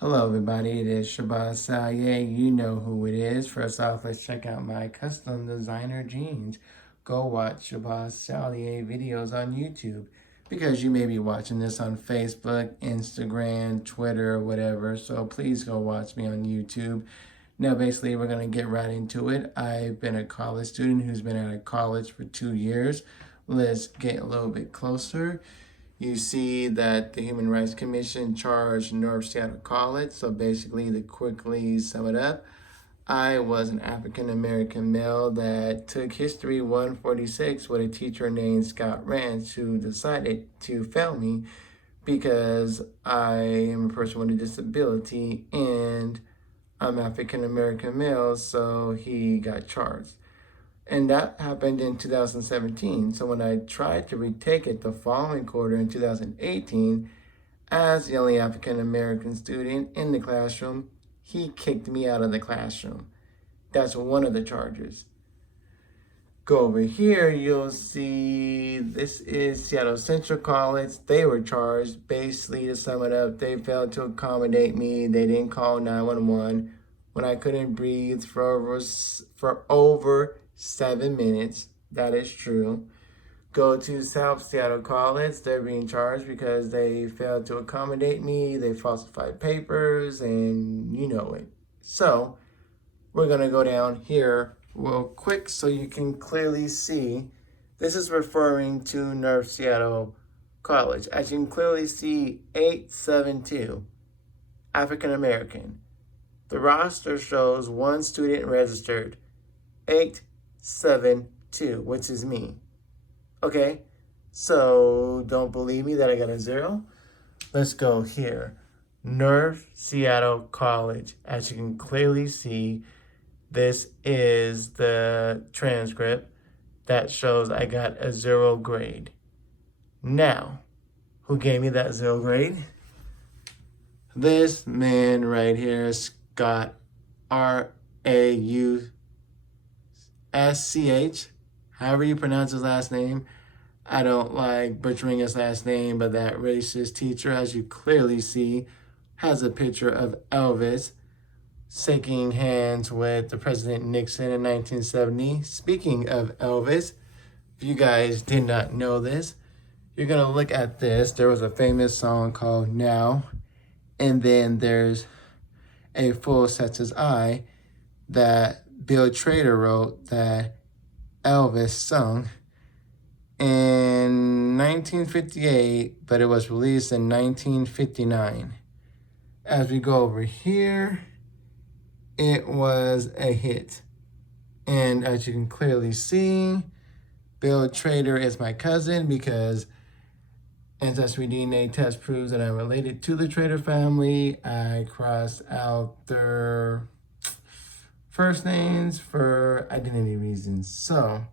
Hello everybody, it is Shabazz Sallier. You know who it is. First off, let's check out my custom designer jeans. Go watch Shabazz Sallier videos on YouTube because you may be watching this on Facebook, Instagram, Twitter, or whatever. So please go watch me on YouTube. Now basically we're going to get right into it. I've been a college student who's been out of college for 2 years. Let's get a little bit closer. You see that the Human Rights Commission charged North Seattle College. So basically, to quickly sum it up, I was an African American male that took History 146 with a teacher named Scott Ranch who decided to fail me because I am a person with a disability and I'm African American male, so he got charged. And that happened in 2017. So when I tried to retake it the following quarter in 2018, as the only African American student in the classroom, he kicked me out of the classroom. That's one of the charges. Go over here, you'll see this is Seattle Central College. They were charged. Basically, to sum it up, they failed to accommodate me. They didn't call 911 when I couldn't breathe for over 7 minutes. That is true. Go to South Seattle College. They're being charged because they failed to accommodate me. They falsified papers, and you know it. So we're going to go down here real quick so you can clearly see. This is referring to North Seattle College. As you can clearly see, 872, African American. The roster shows one student registered, 872, which is me. Okay, so don't believe me that I got a 0? Let's go here. North Seattle College. As you can clearly see, this is the transcript that shows I got a 0 grade. Now, who gave me that 0 grade? This man right here, Scott, Rausch, however you pronounce his last name. I don't like butchering his last name, but that racist teacher, as you clearly see, has a picture of Elvis shaking hands with the President Nixon in 1970. Speaking of Elvis, if you guys did not know this, you're going to look at this. There was a famous song called Now, and then there's A Fool Sets His Eye that Bill Trader wrote that Elvis sung in 1958, but it was released in 1959. As we go over here, it was a hit. And as you can clearly see, Bill Trader is my cousin because Ancestry DNA test proves that I'm related to the Trader family. I crossed out their first names for identity reasons. So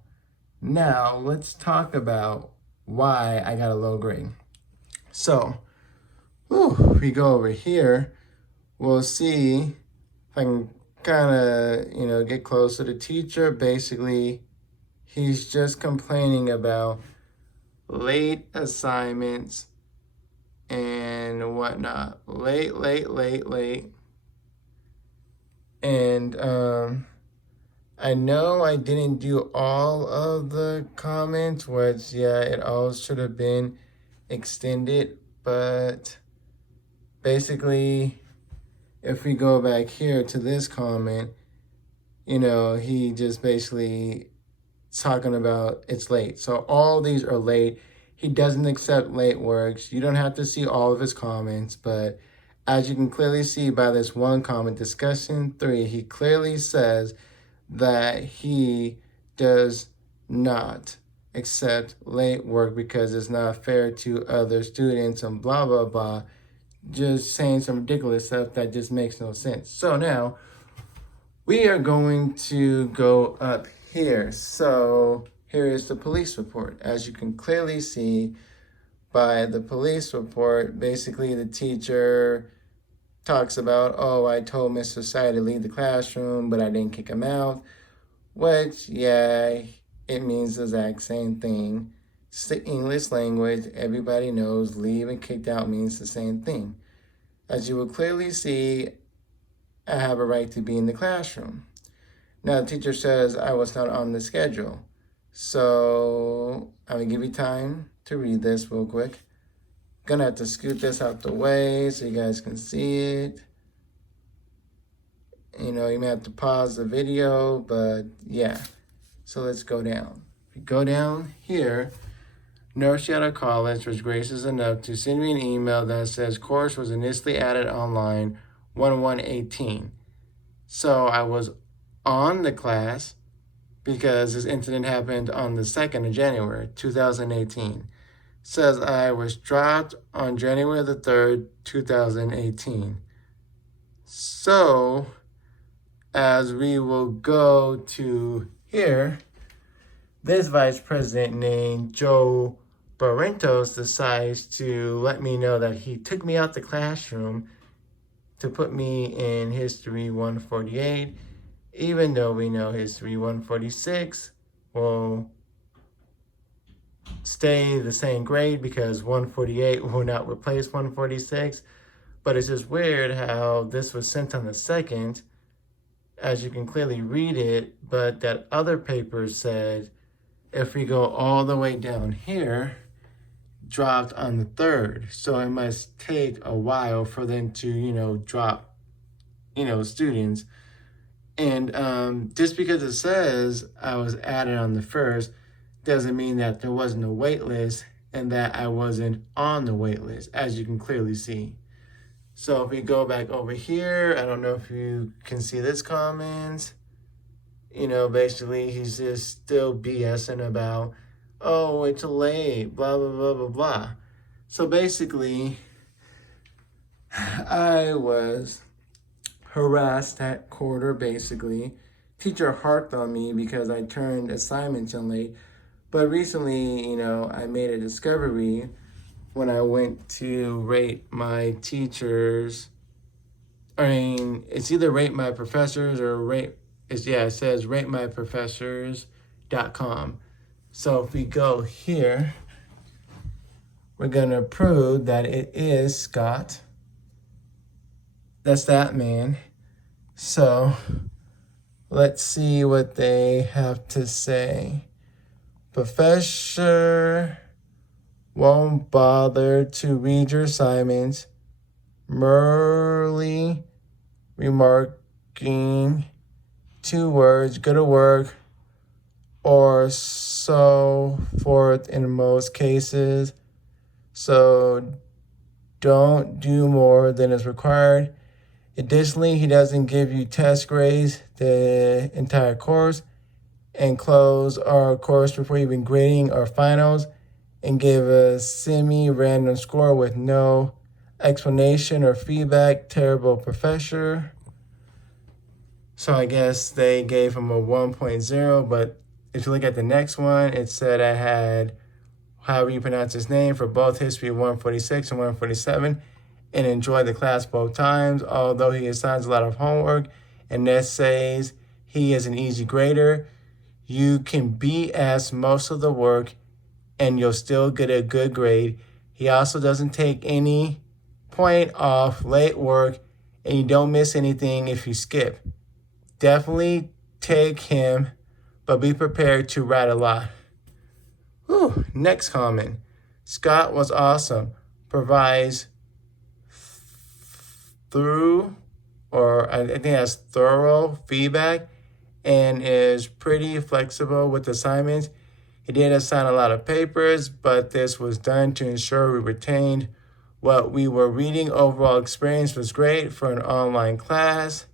now let's talk about why I got a low grade. So we go over here, we'll see if I can kind of, get close to the teacher. Basically, he's just complaining about late assignments and whatnot. Late. And I know I didn't do all of the comments, which, yeah, it all should have been extended. But basically, if we go back here to this comment, he just basically talking about it's late. So all these are late. He doesn't accept late works. You don't have to see all of his comments, but as you can clearly see by this one comment, discussion 3, he clearly says that he does not accept late work because it's not fair to other students and blah, blah, blah. Just saying some ridiculous stuff that just makes no sense. So now we are going to go up here. So here is the police report. As you can clearly see by the police report, basically the teacher talks about, I told Mr. Sai to leave the classroom, but I didn't kick him out, which, yeah, it means the exact same thing. It's the English language. Everybody knows leave and kicked out means the same thing. As you will clearly see, I have a right to be in the classroom. Now, the teacher says I was not on the schedule. So I'm going to give you time to read this real quick. Gonna have to scoot this out the way so you guys can see it. You know, you may have to pause the video, but yeah. So let's go down. If you go down here, North Seattle College was gracious enough to send me an email that says course was initially added online 1/1/18. So I was on the class because this incident happened on the 2nd of January, 2018. Says I was dropped on January the 3rd, 2018. So, as we will go to here, this vice president named Joe Barrentos decides to let me know that he took me out the classroom to put me in History 148, even though we know History 146 will stay the same grade because 148 will not replace 146. But it's just weird how this was sent on the 2nd, as you can clearly read it, but that other paper said, if we go all the way down here, dropped on the 3rd. So it must take a while for them to, drop, students. And just because it says I was added on the 1st, doesn't mean that there wasn't a wait list and that I wasn't on the wait list, as you can clearly see. So if we go back over here, I don't know if you can see this comment. Basically he's just still BSing about, oh, it's late, blah, blah, blah, blah, blah. So basically, I was harassed that quarter, basically. Teacher harped on me because I turned assignments in late. But recently, I made a discovery when I went to rate my teachers. It's either rate my professors or it says ratemyprofessors.com. So if we go here, we're going to prove that it is Scott. That's that man. So let's see what they have to say. Professor won't bother to read your assignments, merely remarking 2 words, good work, or so forth in most cases. So don't do more than is required. Additionally, he doesn't give you test grades the entire course and close our course before even grading our finals and give a semi-random score with no explanation or feedback. Terrible professor. So I guess they gave him a 1.0, but if you look at the next one, it said I had, however you pronounce his name, for both History 146 and 147, and enjoyed the class both times. Although he assigns a lot of homework and essays, he is an easy grader. You can BS most of the work and you'll still get a good grade. He also doesn't take any point off late work, and you don't miss anything if you skip. Definitely take him, but be prepared to write a lot. Whew. Next comment. Scott was awesome. Provides thorough feedback and is pretty flexible with assignments. He did assign a lot of papers, but this was done to ensure we retained what we were reading. Overall experience was great for an online class.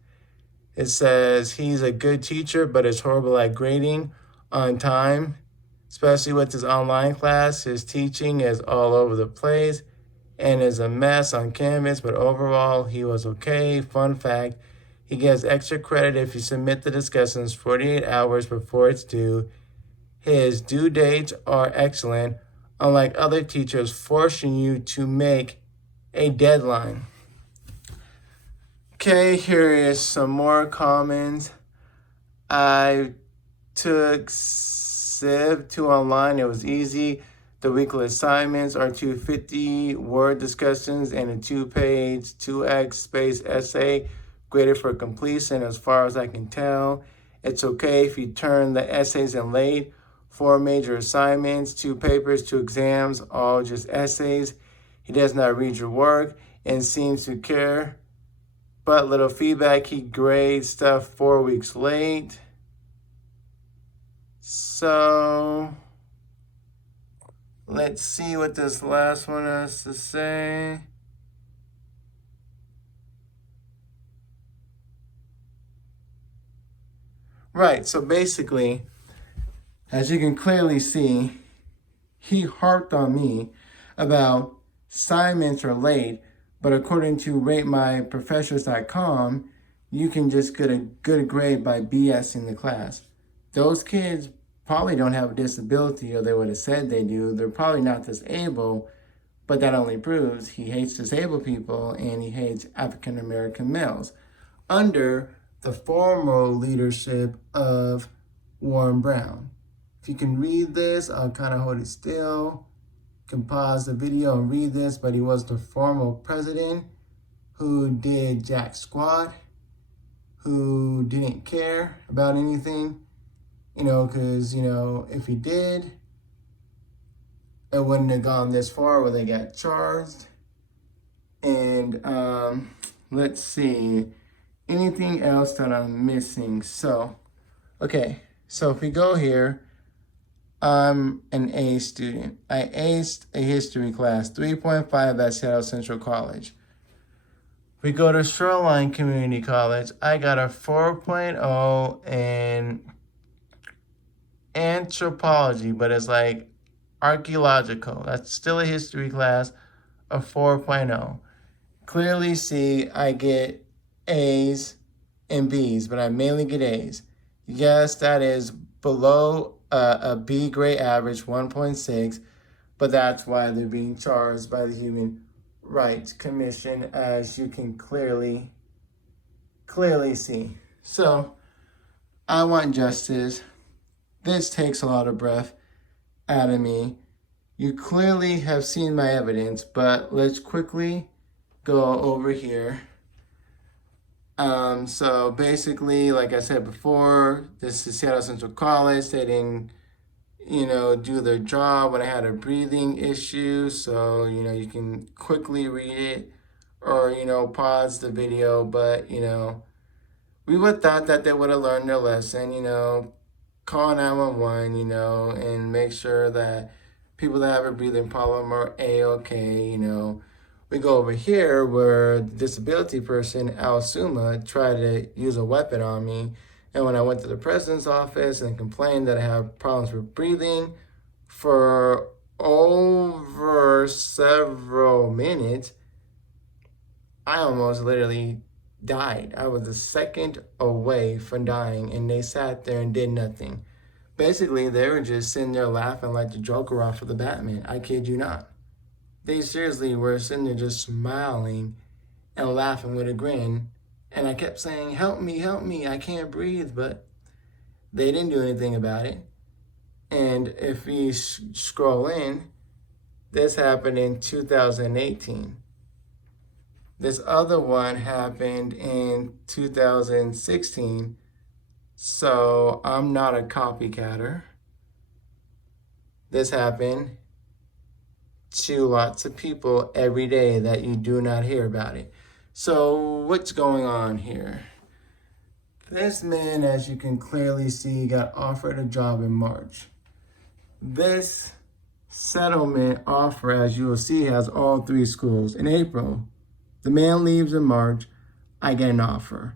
It says he's a good teacher, but is horrible at grading on time, especially with his online class. His teaching is all over the place and is a mess on Canvas, but overall he was okay. Fun fact, he gets extra credit if you submit the discussions 48 hours before it's due. His due dates are excellent, unlike other teachers forcing you to make a deadline. Okay, here is some more comments. I took Civ 2 online. It was easy. The weekly assignments are two 50-word discussions and a 2-page, 2x space essay graded for completion. As far as I can tell, it's okay if you turn the essays in late. 4 major assignments, 2 papers, 2 exams, all just essays. He does not read your work and seems to care, but little feedback. He grades stuff 4 weeks late. So let's see what this last one has to say. Right, so basically, as you can clearly see, he harped on me about assignments are late, but according to ratemyprofessors.com, you can just get a good grade by BSing the class. Those kids probably don't have a disability, or they would have said they do. They're probably not disabled, but that only proves he hates disabled people and he hates African American males under the former leadership of Warren Brown. If you can read this, I'll kind of hold it still. You can pause the video and read this, but he was the former president who did jack squat, who didn't care about anything, because, if he did, it wouldn't have gone this far where they got charged. And let's see, anything else that I'm missing? So if we go here, I'm an A student. I aced a history class, 3.5 at Seattle Central College. We go to Shoreline Community College. I got a 4.0 in anthropology, but it's like archaeological. That's still a history class, a 4.0. Clearly see I get A's and B's, but I mainly get A's. Yes, that is below a B grade average, 1.6, but that's why they're being charged by the Human Rights Commission, as you can clearly see. So I want justice. This takes a lot of breath out of me. You clearly have seen my evidence, but let's quickly go over here. So basically, like I said before, this is Seattle Central College. They didn't, do their job when I had a breathing issue. So, you can quickly read it or, pause the video. But, we would have thought that they would have learned their lesson, call 911, and make sure that people that have a breathing problem are A-okay, We go over here where the disability person, Al Suma, tried to use a weapon on me. And when I went to the president's office and complained that I have problems with breathing for over several minutes, I almost literally died. I was a second away from dying, and they sat there and did nothing. Basically, they were just sitting there laughing like the Joker off of the Batman. I kid you not. They seriously were sitting there just smiling and laughing with a grin. And I kept saying, help me, I can't breathe. But they didn't do anything about it. And if you scroll in, this happened in 2018. This other one happened in 2016. So I'm not a copycatter. This happened to lots of people every day that you do not hear about it. So what's going on here? This man, as you can clearly see, got offered a job in March. This settlement offer, as you will see, has all 3 schools. In April, the man leaves in March, I get an offer,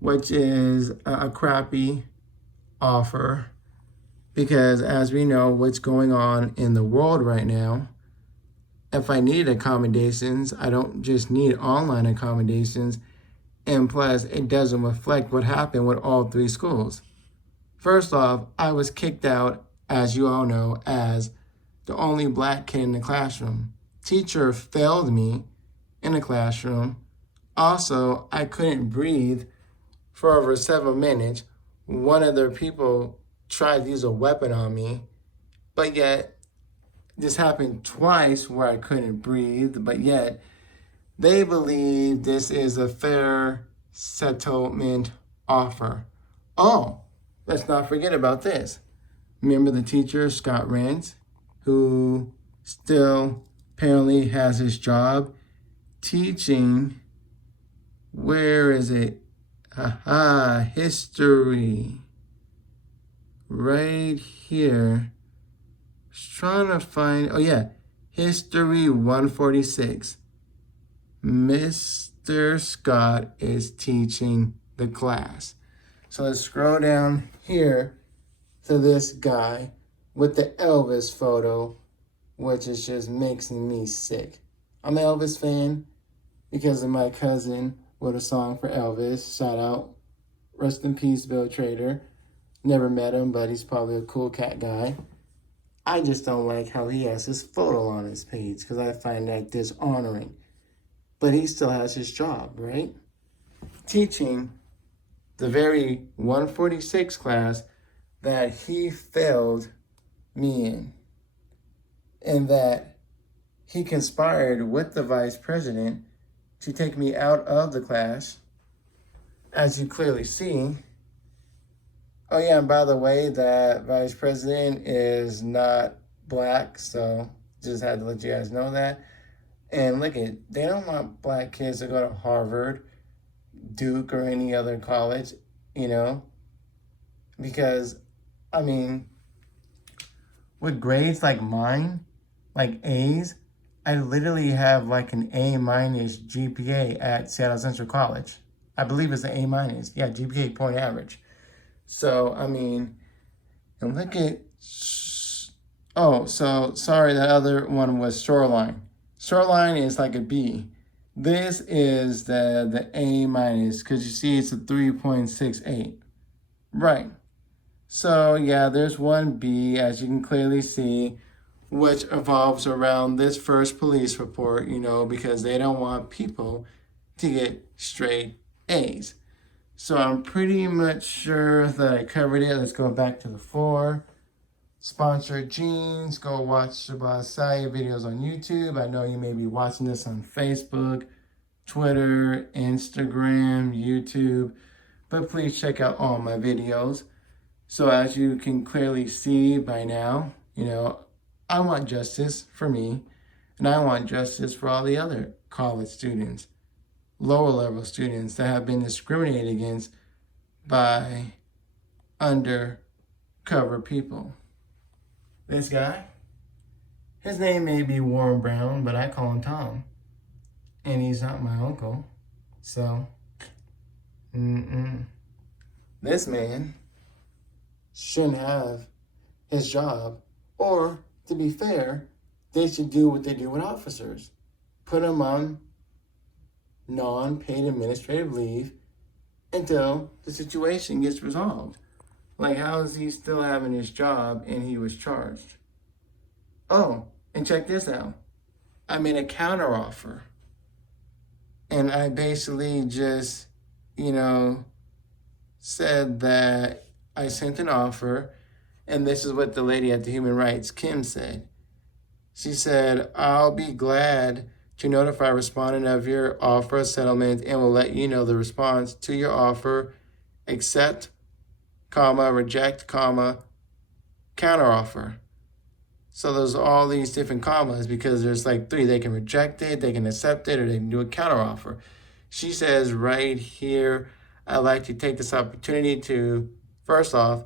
which is a crappy offer because, as we know, what's going on in the world right now, if I need accommodations, I don't just need online accommodations. And plus, it doesn't reflect what happened with all 3 schools. First off, I was kicked out, as you all know, as the only black kid in the classroom. Teacher failed me in the classroom. Also, I couldn't breathe for over 7 minutes. One of their people tried to use a weapon on me, but yet this happened twice where I couldn't breathe, but yet they believe this is a fair settlement offer. Oh, let's not forget about this. Remember the teacher, Scott Rance, who still apparently has his job teaching, where is it? History. Right here. Just trying to find, oh yeah, History 146. Mr. Scott is teaching the class. So let's scroll down here to this guy with the Elvis photo, which is just makes me sick. I'm an Elvis fan because of my cousin wrote a song for Elvis. Shout out. Rest in peace, Bill Trader. Never met him, but he's probably a cool cat guy. I just don't like how he has his photo on his page because I find that dishonoring. But he still has his job, right? Teaching the very 146 class that he failed me in. And that he conspired with the vice president to take me out of the class. As you clearly see. Oh yeah, and by the way, that vice president is not black, so just had to let you guys know that. And look they don't want black kids to go to Harvard, Duke, or any other college, because, I mean, with grades like mine, like A's, I literally have like an A- GPA at Seattle Central College. I believe it's an A-. Yeah, GPA point average. So, I mean, and look at, oh, so sorry, that other one was Shoreline. Shoreline is like a B. This is the A-, because you see it's a 3.68. Right. So, yeah, there's one B, as you can clearly see, which evolves around this first police report, because they don't want people to get straight A's. So I'm pretty much sure that I covered it. Let's go back to the 4. Sponsored jeans. Go watch Shabazz Sallier videos on YouTube. I know you may be watching this on Facebook, Twitter, Instagram, YouTube, but please check out all my videos. So as you can clearly see by now, I want justice for me, and I want justice for all the other college students, lower level students that have been discriminated against by undercover people. This guy, his name may be Warren Brown, but I call him Tom. And he's not my uncle. So, this man shouldn't have his job. Or, to be fair, they should do what they do with officers. Put them on non-paid administrative leave until the situation gets resolved. Like, how is he still having his job and he was charged? Oh, and check this out. I made a counteroffer. And I basically just, said that I sent an offer, and this is what the lady at the Human Rights, Kim, said. She said, I'll be glad to notify respondent of your offer of settlement and will let you know the response to your offer, accept, reject, counteroffer. So there's all these different commas because there's like 3. They can reject it, they can accept it, or they can do a counteroffer. She says right here, I'd like to take this opportunity to, first off,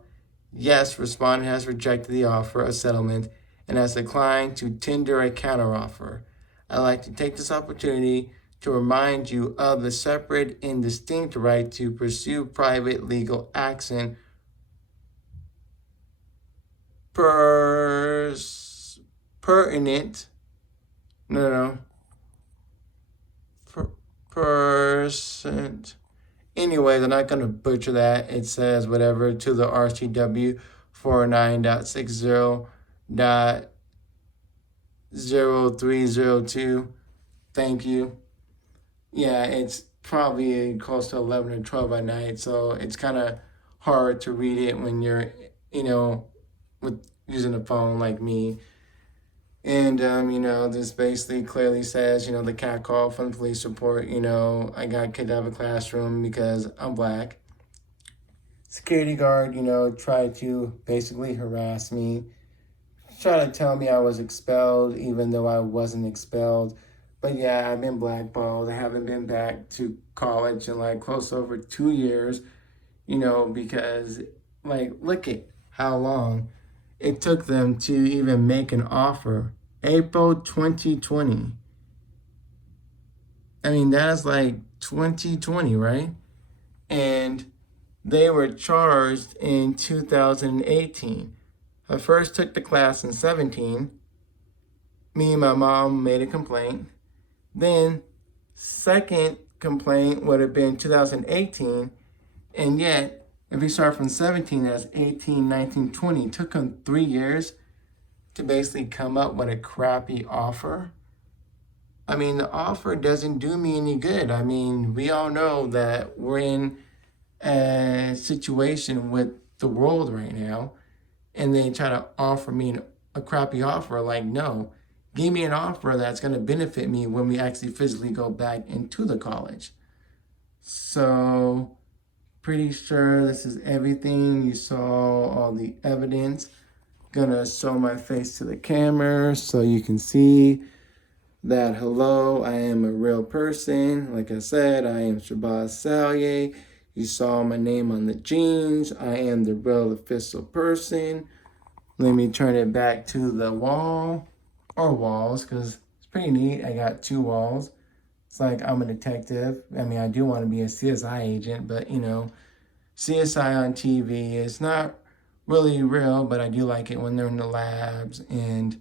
yes, respondent has rejected the offer of settlement and has declined to tender a counteroffer. I'd like to take this opportunity to remind you of the separate and distinct right to pursue private legal action pertinent. Percent. Anyways, I'm not going to butcher that. It says whatever to the RCW 49.60.0302. Thank you. Yeah, it's probably close to 11 or 12 at night, so it's kind of hard to read it when you're, with using a phone like me. And, this basically clearly says, the cat call from the police report, I got kicked out of a classroom because I'm black. Security guard, tried to basically harass me, try to tell me I was expelled, even though I wasn't expelled. But yeah, I've been blackballed. I haven't been back to college in like close over 2 years, because like, look at how long it took them to even make an offer. April 2020. I mean, that is like 2020, right? And they were charged in 2018. I first took the class in 17. Me and my mom made a complaint. Then, second complaint would have been 2018. And yet, if we start from 17, that's 18, 19, 20. It took them 3 years to basically come up with a crappy offer. I mean, the offer doesn't do me any good. I mean, we all know that we're in a situation with the world right now, and they try to offer me a crappy offer. Like, no, give me an offer that's going to benefit me when we actually physically go back into the college. So, pretty sure this is everything. You saw all the evidence. Gonna show my face to the camera so you can see that hello, I am a real person. Like I said, I am Shabazz Sallier. You saw my name on the jeans. I am the real official person. Let me turn it back to the wall, or walls, because it's pretty neat. I got 2 walls. It's like I'm a detective. I mean, I do want to be a CSI agent, but CSI on TV is not really real, but I do like it when they're in the labs and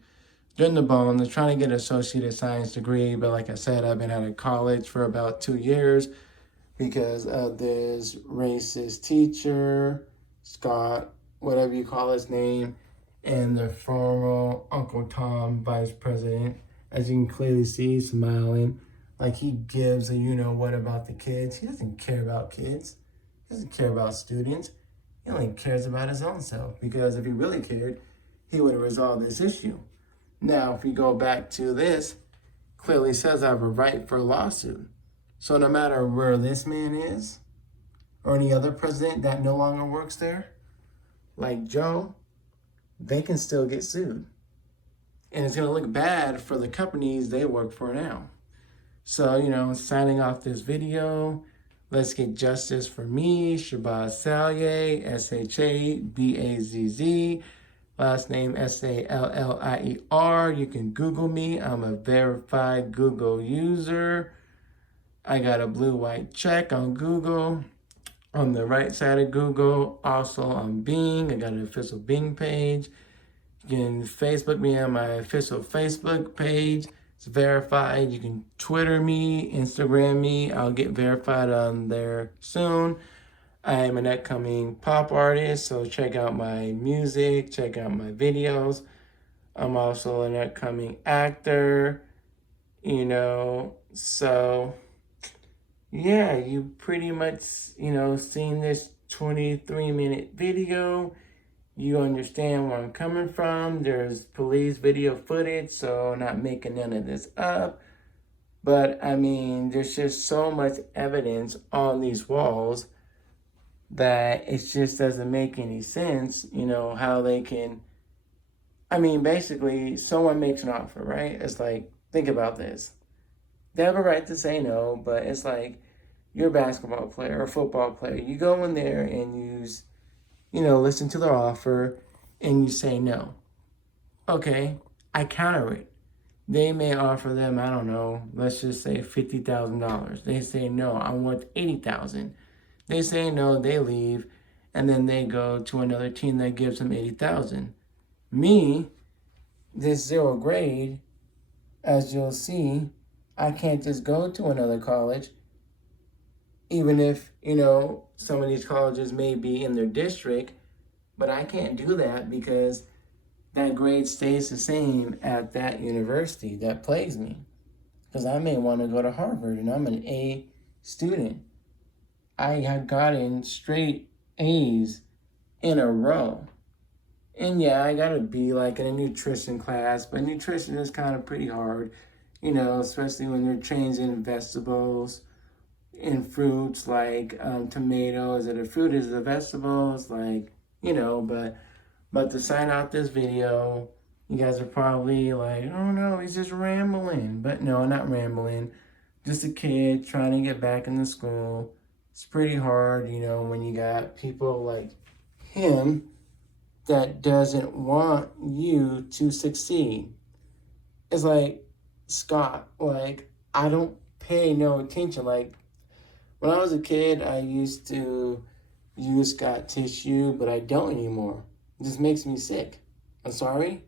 they're in the bone. They're trying to get an associate science degree, but like I said, I've been out of college for about 2 years because of this racist teacher, Scott, whatever you call his name, and the former Uncle Tom vice president. As you can clearly see, smiling, like he gives a what about the kids. He doesn't care about kids. He doesn't care about students. He only cares about his own self, because if he really cared, he would have resolved this issue. Now, if we go back to this, clearly says I have a right for a lawsuit. So no matter where this man is, or any other president that no longer works there, like Joe, they can still get sued. And it's going to look bad for the companies they work for now. So, signing off this video, let's get justice for me, Shabazz Sallier, Shabazz. Last name Sallier. You can Google me. I'm a verified Google user. I got a blue-white check on Google. On the right side of Google, also on Bing. I got an official Bing page. You can Facebook me on my official Facebook page. It's verified. You can Twitter me, Instagram me. I'll get verified on there soon. I am an upcoming pop artist, so check out my music, check out my videos. I'm also an upcoming actor, so yeah, you pretty much, seen this 23-minute video. You understand where I'm coming from. There's police video footage, so I'm not making none of this up. But I mean, there's just so much evidence on these walls that it just doesn't make any sense, how they can. I mean, basically, someone makes an offer, right? It's like, think about this. They have a right to say no, but it's like you're a basketball player or a football player. You go in there and listen to their offer and you say no. Okay, I counter it. They may offer them, I don't know, let's just say $50,000. They say no, I want $80,000. They say no, they leave, and then they go to another team that gives them $80,000. Me, this 0 grade, as you'll see, I can't just go to another college, even if, some of these colleges may be in their district, but I can't do that because that grade stays the same at that university that plays me. Because I may want to go to Harvard and I'm an A student. I have gotten straight A's in a row. And yeah, I gotta be like in a nutrition class, but nutrition is kind of pretty hard, especially when they're changing vegetables and fruits like tomatoes. Is it a fruit? Is it a vegetable? It's like, but to sign out this video, you guys are probably like, oh no, he's just rambling. But no, not rambling. Just a kid trying to get back into school. It's pretty hard, when you got people like him that doesn't want you to succeed. It's like, Scott, like, I don't pay no attention. Like, when I was a kid, I used to use Scott tissue, but I don't anymore. It just makes me sick. I'm sorry.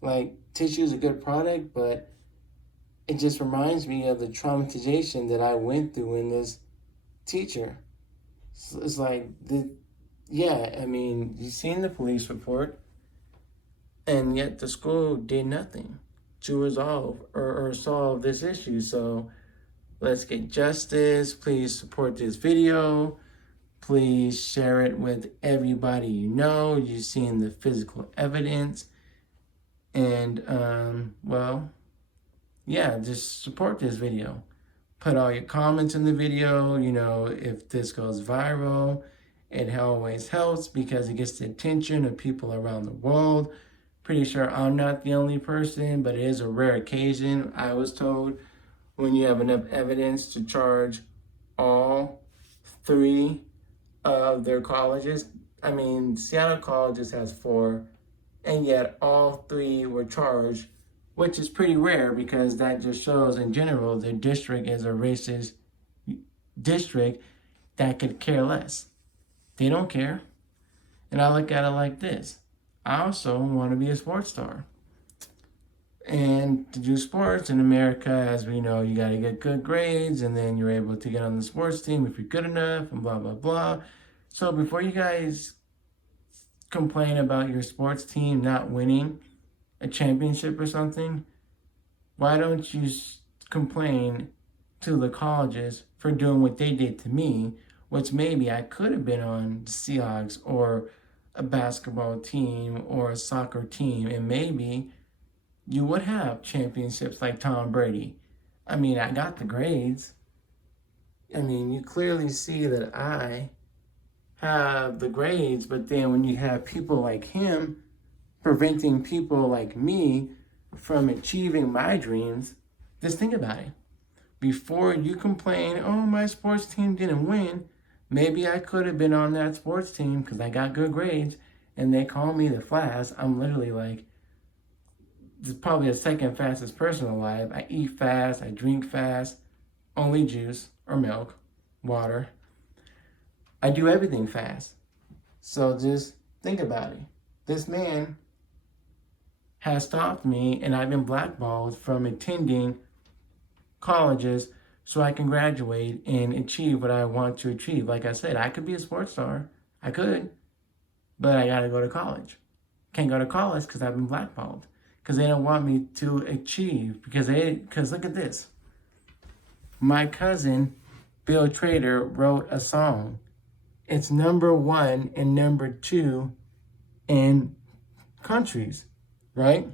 Like, tissue is a good product, but it just reminds me of the traumatization that I went through in this teacher. It's like, yeah, I mean, you've seen the police report, and yet the school did nothing to resolve or solve this issue. So let's get justice. Please support this video. Please share it with everybody you know. You've seen the physical evidence. And, well, yeah, just support this video. Put all your comments in the video. If this goes viral, it always helps because it gets the attention of people around the world. Pretty sure I'm not the only person, but it is a rare occasion, I was told, when you have enough evidence to charge all three of their colleges. I mean, Seattle Colleges has 4, and yet all 3 were charged, which is pretty rare because that just shows in general the district is a racist district that could care less. They don't care. And I look at it like this. I also want to be a sports star. And to do sports in America, as we know, you got to get good grades, and then you're able to get on the sports team if you're good enough, and blah, blah, blah. So before you guys complain about your sports team not winning a championship or something, why don't you complain to the colleges for doing what they did to me, which maybe I could have been on the Seahawks or a basketball team or a soccer team, and maybe you would have championships like Tom Brady. I mean, I got the grades. I mean, you clearly see that I have the grades, but then when you have people like him preventing people like me from achieving my dreams, just think about it. Before you complain, oh, my sports team didn't win, maybe I could have been on that sports team because I got good grades and they call me the Flash. I'm literally like, this is probably the second fastest person alive. I eat fast, I drink fast, only juice or milk, water. I do everything fast. So just think about it. This man has stopped me, and I've been blackballed from attending colleges so I can graduate and achieve what I want to achieve. Like I said, I could be a sports star. I could, but I got to go to college. Can't go to college because I've been blackballed. Because they don't want me to achieve. Because look at this. My cousin, Bill Trader, wrote a song. It's #1 and #2 in countries, right?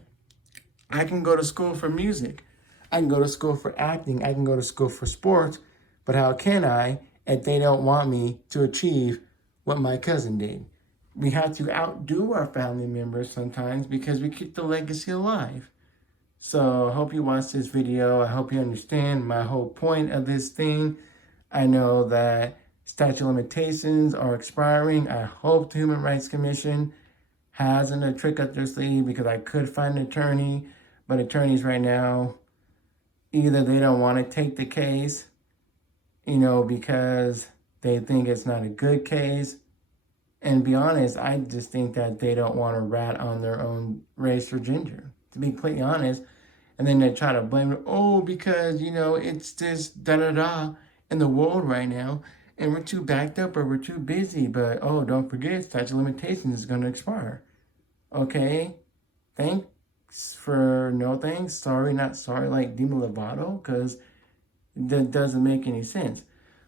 I can go to school for music. I can go to school for acting. I can go to school for sports. But how can I if they don't want me to achieve what my cousin did? We have to outdo our family members sometimes because we keep the legacy alive. So I hope you watch this video. I hope you understand my whole point of this thing. I know that statute of limitations are expiring. I hope the Human Rights Commission has a trick up their sleeve because I could find an attorney, but attorneys right now, either they don't want to take the case, because they think it's not a good case. And be honest, I just think that they don't want to rat on their own race or gender, to be completely honest. And then they try to blame it, because, it's just da-da-da in the world right now. And we're too backed up or we're too busy. But, don't forget, statute of limitations is going to expire. Okay? Thanks for no thanks. Sorry, not sorry, like Demi Lovato, because that doesn't make any sense.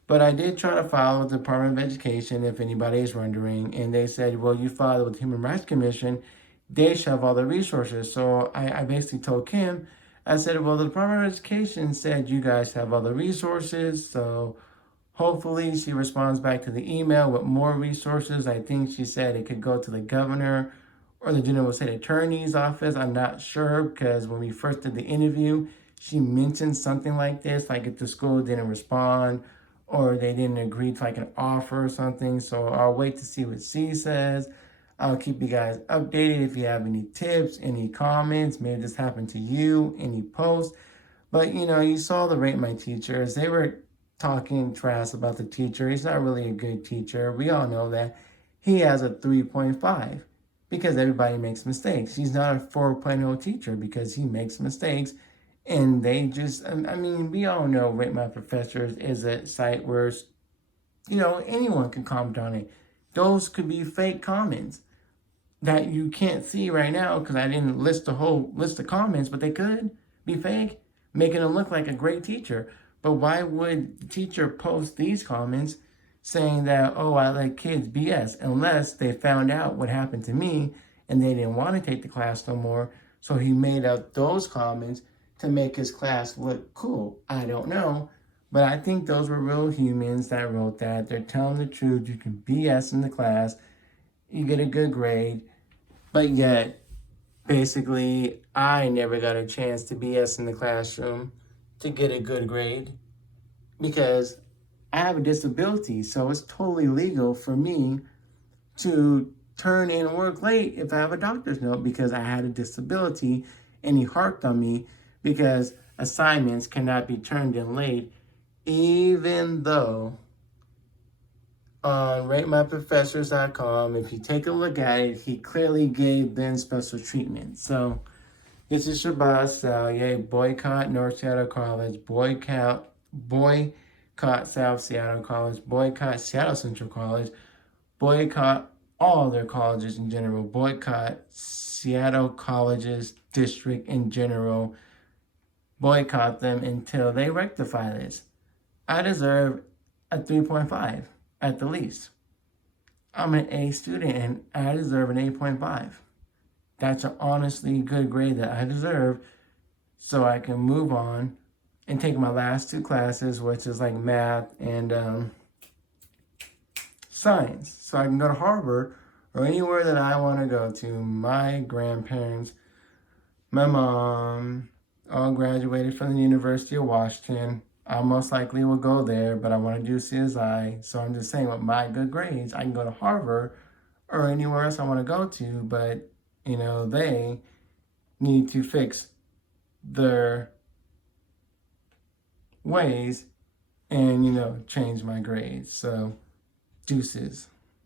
But I did try to file with the Department of Education, if anybody is wondering, and they said, well, you filed with the Human Rights Commission, they should have all the resources. So I basically told Kim, I said, well, the Department of Education said you guys have all the resources. So hopefully she responds back to the email with more resources. I think she said it could go to the governor or the general state attorney's office. I'm not sure, because when we first did the interview, she mentioned something like this, like if the school didn't respond or they didn't agree to like an offer or something. So I'll wait to see what she says. I'll keep you guys updated if you have any tips, any comments. Maybe this happened to you, any posts. But you saw the Rate My Teachers. They were talking trash about the teacher. He's not really a good teacher. We all know that. He has a 3.5 because everybody makes mistakes. He's not a 4.0 teacher because he makes mistakes. And they just, I mean, we all know Rate My Professors is a site where, anyone can comment on it. Those could be fake comments that you can't see right now because I didn't list the whole list of comments, but they could be fake, making him look like a great teacher. But why would the teacher post these comments saying that, oh, I let kids BS, unless they found out what happened to me and they didn't want to take the class no more? So he made up those comments to make his class look cool. I don't know. But I think those were real humans that wrote that. They're telling the truth. You can BS in the class, you get a good grade, but yet, basically, I never got a chance to BS in the classroom to get a good grade because I have a disability. So it's totally legal for me to turn in work late if I have a doctor's note because I had a disability, and he harped on me because assignments cannot be turned in late, even though on ratemyprofessors.com, if you take a look at it, he clearly gave Ben special treatment. So this is Shabazz Sallier. Boycott North Seattle College. Boycott South Seattle College. Boycott Seattle Central College. Boycott all their colleges in general. Boycott Seattle Colleges District in general. Boycott them until they rectify this. I deserve a 3.5 at the least. I'm an A student and I deserve an 8.5. That's an honestly good grade that I deserve, so I can move on and take my last two classes, which is like math and science. So I can go to Harvard or anywhere that I want to go to. My grandparents, my mom, all graduated from the University of Washington. I most likely will go there, but I want to do CSI. So I'm just saying, with my good grades, I can go to Harvard or anywhere else I want to go to. But, they need to fix their ways and, change my grades. So, deuces.